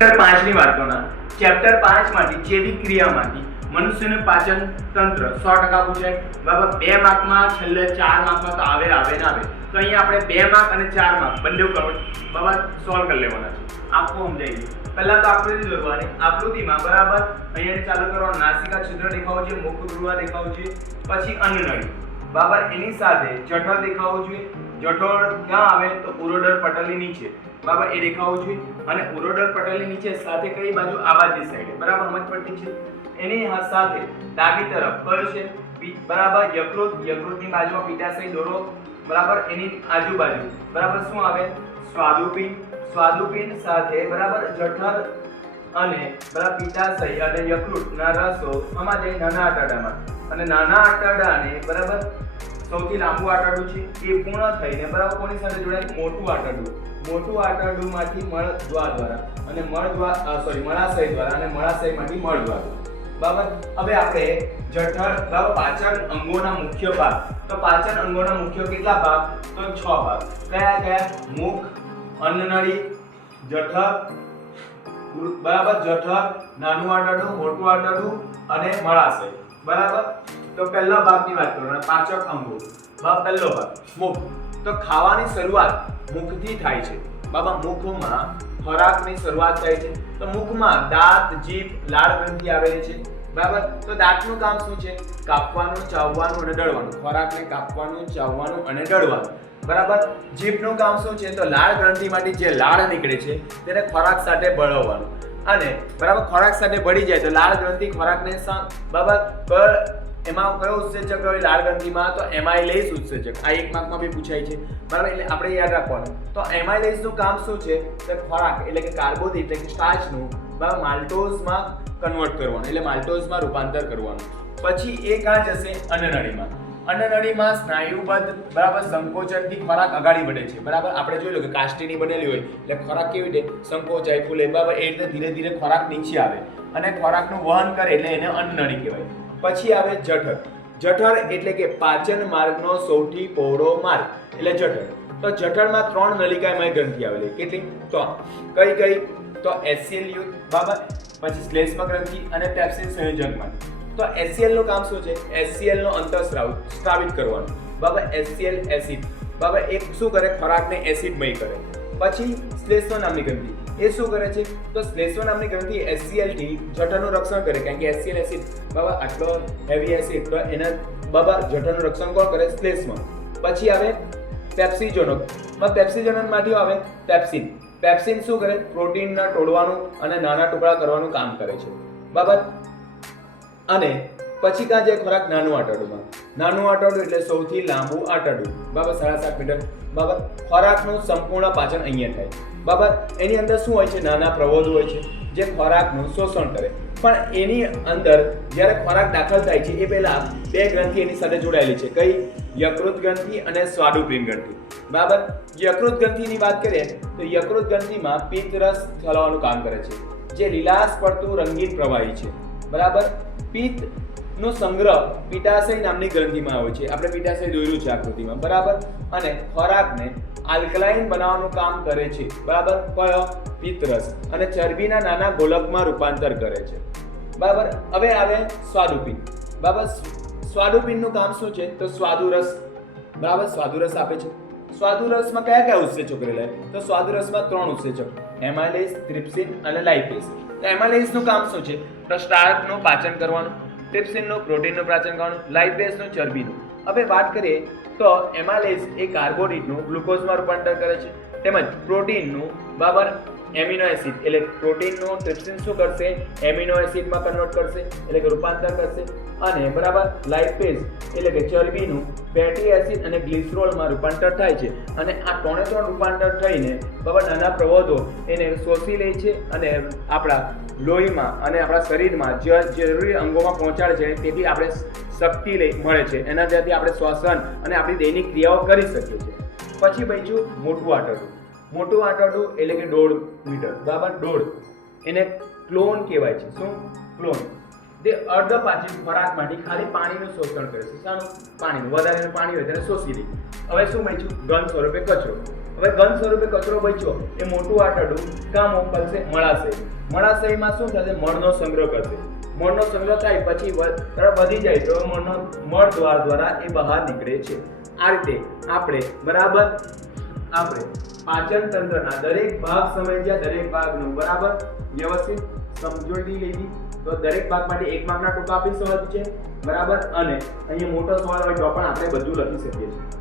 Chapter 5 ની વાત કરવાના. ચેપ્ટર 5 માંથી જૈવિક ક્રિયામાંથી મનુષ્યનું પાચન તંત્ર 100% પૂછાય. બરાબર, 2 માર્કમાં છેલ્લે 4 માર્કમાં તો આવે ને આવે. તો અહીંયા આપણે 2 માર્ક અને 4 માર્ક બંને બરાબર સોલ્વ કરી લેવાના છે. આખું સમજાઈ ગયું. પહેલા તો આકૃતિ દોરવાની. આકૃતિમાં બરાબર અહીંયાથી ચાલુ કરવાનું. નાસિકા છિદ્ર દેખાવું જોઈએ, મુખગૃહ દેખાવું જોઈએ, પછી અન્નનળી બરાબર, એની સાથે જઠર દેખાવું જોઈએ. જઠર ક્યાં આવે તો ઉરોડર પટલની નીચે બરાબર, એ દેખાવું જોઈએ. અને ઉરોડર પટલની નીચે સાથે કઈ બાજુ આ બાજુ સાઈડ બરાબર સમજ પડતી છે. એની સાથે ડાબી તરફ કયું છે બરાબર યકૃતની બાજુમાં પિત્તાશય દોરો બરાબર, એની આજુબાજુ બરાબર શું આવે સ્વાદુપિંડ સાથે બરાબર જઠર અને બરાબર પિત્તાશય અને યકૃતના રસો આમાં જાય નાના આંતરડામાં. અને નાના આંતરડાને બરાબર સૌથી લાંબુ આંતરડું છે એ પૂર્ણ થઈને બરાબર કોની સાથે જોડાય મોટું આંતરડુંમાંથી મળદ્વાર દ્વારા અને મળાશય દ્વારા અને મળાશયમાંથી મળદ્વાર બરાબર. હવે આપણે જઠર બરાબર પાચન અંગોના મુખ્ય ભાગ. તો પાચન અંગોના મુખ્ય કેટલા ભાગ તો 6 ભાગ. કયા મુખ, અન્નનળી, જઠર બરાબર, નાનું આંતરડું, મોટું આંતરડું અને મળાશય બરાબર. તો પહેલા ભાગની વાત કરો, પાચક અંગો. પહેલો ભાગ મુખ. તો ખાવાની શરૂઆત મુખથી થાય છે બાબા. મુખમાં ખોરાકની શરૂઆત થાય છે. તો મુખમાં દાંત, જીભ, લાળ ગ્રંથિ આવેલી છે બરાબર. તો દાંતનું કામ શું છે? કાપવાનું, ચાવવાનું અને દળવાનું. ખોરાકને કાપવાનું, ચાવવાનું અને દળવાનું બરાબર. જીભનું કામ શું છે? તો લાળ ગ્રંથિમાંથી જે લાળ નીકળે છે તેને ખોરાક સાથે ભળવવાનું. અને બરાબર ખોરાક સાથે ભળી જાય તો લાળ ગ્રંથિ ખોરાકને બરાબર એમાં કયો ઉત્સેચક હોય લાળ ગ્રંથિમાં? તો એમાઇલેઝ ઉત્સેચક. આ 1 માર્કમાં બી પૂછાય છે બરાબર, એટલે આપણે યાદ રાખવાનું. તો એમાઇલેઝનું કામ શું છે? તો ખોરાક એટલે કે કાર્બોદિત એટલે કે સ્ટાર્ચનું બરાબર માલ્ટોઝમાં કન્વર્ટ કરવાનું, એટલે માલ્ટોઝમાં રૂપાંતર કરવાનું. પછી એ ક્યાં જશે? અન્નનળીમાં. અન્નનળીમાં સ્નાયુબદ્ધ બરાબર સંકોચનથી ખોરાક અગાડી વધે છે બરાબર. આપણે જોઈ લો કે કાષ્ટીની બનેલી હોય એટલે ખોરાક કેવી રીતે સંકોચાય, ફૂલે બરાબર, એ રીતે ધીરે ધીરે ખોરાક નીચે આવે અને ખોરાકનું વહન કરે એટલે એને અન્નનળી કહેવાય. પછી આવે જઠર. જઠર એટલે કે પાચન માર્ગનો સૌથી પહોળો માર્ગ એટલે જઠર. તો જઠરમાં 3 નલિકામય ગ્રંથિ આવેલી. કેટલી? તો કઈ તો એસસીએલ યુક્ત બરાબર, પછી શ્લેષ્મ ગ્રંથિ અને પેપ્સિન સંયોજનમાં. તો એસસીએલ નું કામ શું છે? એસસીએલ નો અંતઃસ્રાવ સ્રાવિત કરવાનું બરાબર. એસસીએલ એસિડ બરાબર, એ શું કરે? ખોરાકને એસિડમય કરે. પછી શ્લેષ્મ નામની ગ્રંથિ એ શું કરે છે? તો શ્લેષ્મ નામની ગ્રંથિ એસસીએલ થી જઠરનું રક્ષણ કરે, કારણ કે એસસીએલ એસિડ બરાબર આટલો હેવી એસિડ તો એના બરાબર જઠરનું રક્ષણ કોણ કરે? શ્લેષ્મ. પછી આવે પેપ્સિજોનક. પેપ્સિજોનકમાંથી આવે પેપ્સિન. પેપ્સિન શું કરે? પ્રોટીનના તોડવાનું અને નાના ટુકડા કરવાનું કામ કરે છે બરાબર. અને પછી ક્યાં જાય ખોરાક? નાનું આંતરડુંમાં. નાનું આંતરડું એટલે સૌથી લાંબુ આંતરડું બરાબર, 7.5 મીટર બરાબર. ખોરાકનું સંપૂર્ણ પાચન અહીંયા થાય બરાબર. એની અંદર શું હોય છે? નાના પ્રવોધો હોય છે જે ખોરાકનું શોષણ કરે. પણ એની અંદર જ્યારે ખોરાક દાખલ થાય છે એ પહેલા 2 ગ્રંથિ એની સાથે જોડાયેલી છે. કઈ? યકૃત ગ્રંથિ અને સ્વાદુપિંડ ગ્રંથિ બરાબર. યકૃત ગ્રંથિની વાત કરીએ તો યકૃત ગ્રંથિમાં પિત્ત રસ ઠલવવાનું કામ કરે છે, જે લીલાશ પડતું રંગીન પ્રવાહી છે બરાબર. પિત્ત નો સંગ્રહ પિત્તાશય નામની ગ્રંથિમાં આવે છે. આપણે પિત્તાશય દોર્યું છે આકૃતિમાં બરાબર. અને ખોરાકને આલ્કલાઇન બનાવવાનું કામ કરે છે બરાબર. કયો? પિત્તરસ. અને ચરબીના નાના ગોલકમાં રૂપાંતર કરે છે બરાબર. હવે આવે સ્વાદુપિંડ બરાબર. સ્વાદુપિંડનું કામ શું છે? તો સ્વાદુરસ બરાબર, સ્વાદુરસ આપે છે. સ્વાદુરસમાં કયા ઉત્સેચકો રહેલા? તો સ્વાદુરસમાં 3 ઉત્સેચક, એમાઇલેઝ, ટ્રિપ્સિન અને લાઇપેઝ. તો એમાઇલેઝનું કામ શું છે? તો સ્ટાર્ચનું પાચન કરવાનું, ટ્રિપ્સિનનું પ્રોટીનનું પાચન કરવાનું, લાઇપેઝનું ચરબીનું. હવે વાત કરીએ તો એમાઇલેઝ એ કાર્બોહાઈડ્રેટનું ગ્લુકોઝમાં રૂપાંતર કરે છે, તેમજ પ્રોટીનનું બરાબર એમિનો એસિડ એટલે પ્રોટીનનું ટ્રિપ્સિન શું કરશે? એમિનો એસિડમાં કન્વર્ટ કરશે એટલે કે રૂપાંતર કરશે. અને બરાબર લાઇપેઝ એટલે કે ચરબીનું ફેટી એસિડ અને ગ્લિસરોલમાં રૂપાંતર થાય છે. અને આ 3 રૂપાંતર થઈને બરાબર નાના પ્રવોધો એને શોષી લે છે અને આપણા લોહીમાં અને આપણા શરીરમાં જરૂરી અંગોમાં પહોંચાડે છે. તેથી આપણે શક્તિ મળે છે, એના જેથી આપણે શ્વસન અને આપણી દૈનિક ક્રિયાઓ કરી શકીએ છીએ. પછી બીજું મોટું આંતરડું. મોટું આંતરડું એટલે કે 1.5 મીટર બરાબર. 1.5 એને ક્લોન કહેવાય છે. શું? ક્લોન. તે અર્ધપાચિત ખોરાકમાંથી ખાલી પાણીનું શોષણ કરે છે. શાનું? પાણીનું. વધારે પાણી હોય તેને શોષી લે. હવે શું બચ્યું? ઘન સ્વરૂપે કચરો હવે ઘન સ્વરૂપે કચરો બચ્યો એ મોટું આંતરડું કાં મોકલશે મળાશય. મળાશયમાં શું થશે? મળનો સંગ્રહ કરશે. મળનો સંગ્રહ થાય પછી વધી જાય તો મળ દ્વાર દ્વારા એ બહાર નીકળે છે. આ રીતે આપણે પાચન તંત્રના દરેક ભાગ સમજ્યા, દરેક ભાગનું બરાબર વ્યવસ્થિત સમજૂતી લીધી. તો દરેક ભાગ માટે 1 માર્કના ટૂંકા આપી સવાલ છે બરાબર. અને અહીંયા મોટો સવાલ હોય તો પણ આપણે બધું લખી શકીએ છીએ.